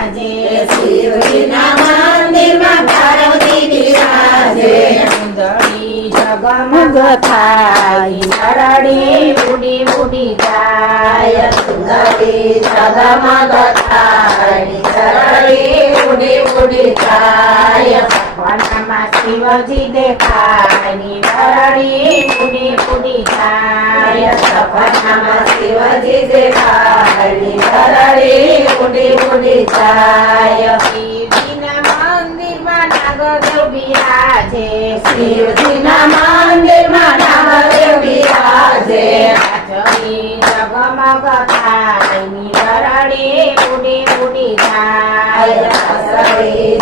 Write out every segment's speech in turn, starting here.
બિરાજે શિવજીના મંદિરમાં પાર્વતી બિરાજે સુંદરી જગમગ થાય ધરણી ઉડી ઉડી જાય સુંદરી જગમગ થાય ધરણી ઉડી ઉડી જાય સપનામાં શિવજી દેખાય ધરણી ઉડી ઉડી જાય સપનામાં શિવજી દેખાય ધરણી ઉડી ઉડી જાય શિવજીના મંદિરમાં નાગદેવ બિરાજે શિવજીના મંદિરમાં નાગદેવ બિરાજે જગમગ થાય ધરણી ઉડી ઉડી જાય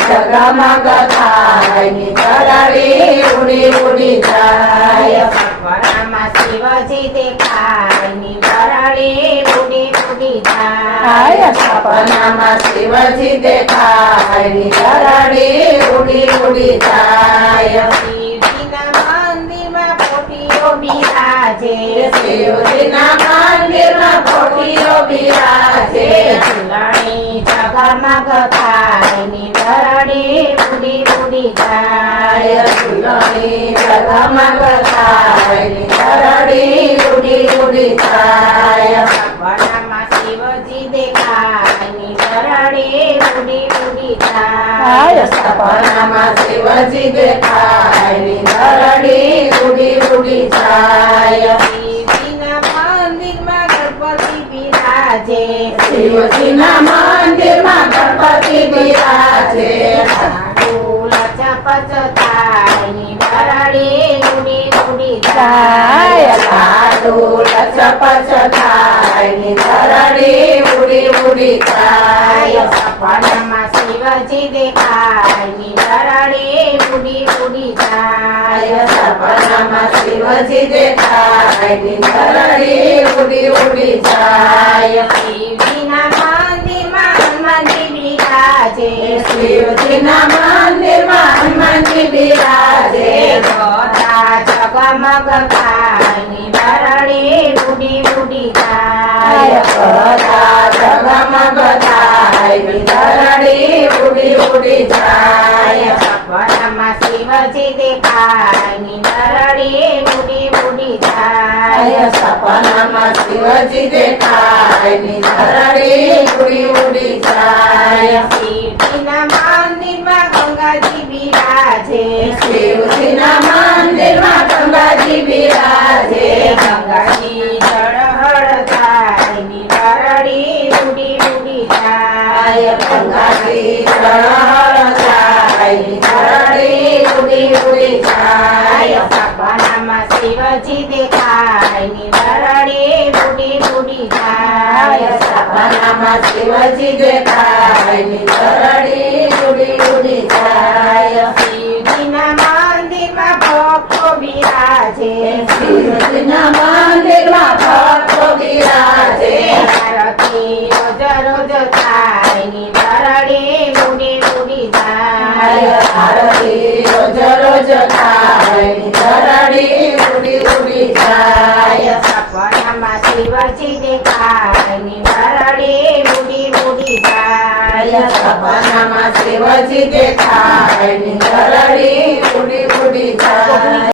જગમગ થાય ધરણી ઉડી ઉડી જાય સપનામાં શિવજી દેખાય ધરણી ઉડી ઉડી જાય સપનામાં શિવજી દેખાય ધરણી ઉડી ઉડી જાય શિવજીના મંદિરમાં પોટીઓ બિરાજે શિવજીના મંદિરમાં પોટીઓ બિરાજે ઝૂલણી જગમગ થાય ધરણી ઉડી ઉડી જાય ફૂલની જગમગ થાય ધરણી ઉડી ઉડી જાય સપનામાં શિવજી દેખાય ધરણી ઉડી ઉડી જાય સપનામાં શિવજી દેખાય ધરણી ઉડી ઉડી જાય શિવજીના મંદિરમાં ગણપતિ બિરાજે શિવજીના મંદિરમાં ગણપતિ બિરાજે ઢોલ ચપચ થાય ધરણી ઉડી ઉડી જાય લાડુ લચપચ થાય ધરણી ઉડી ઉડી જાય સપનામાં શિવજી દેખાય ધરણી ઉડી ઉડી જાય સપનામાં શિવજી દેખાય ધરણી ઉડી ઉડી જાય શિવજીના મંદિરમાં હનુમાનજી બિરાજે શિવજીના મંદિરમાં હનુમાનજી બિરાજે બધા જગમગ થાય ધરણી ઉડી ઉડી જાય બધા જગમગ થાય ધરણી ઉડી ઉડી જાય સપનામાં શિવજી દેખાય ધરણી ઉડી ઉડી જાય સપનામાં શિવજી દેખાય ધરણી ઉડી ઉડી જાય શિવજીના મંદિરમાં ગંગાજી બિરાજે શિવજીના મંદિરમાં ગંગાજી બિરાજે ગંગાજી જળહળ થાય ધરણી ઉડી ઉડી જાય ગંગાજી જળહળ થાય ધરણી ઉડી ઉડી જાય સપનામાં શિવજી દેખાય ધરણી ઉડી ઉડી જાય સપનામાં શિવજી દેખાય ધરણી ઉડી ઉડી જાય શિવજીના મંદિરમાં ભક્તો બિરાજે શિવજીના મંદિરમાં ભક્તો બિરાજે આરતી રોજ રોજ થાય ધરણી ઉડી ઉડી જાય આરતી રોજ રોજ થાય ધરણી ઉડી ઉડી જાય સપનામાં શિવજી દેખાય ધરણી ઉડી ઉડી જાય સપનામાં શિવજી દેખાય ધરણી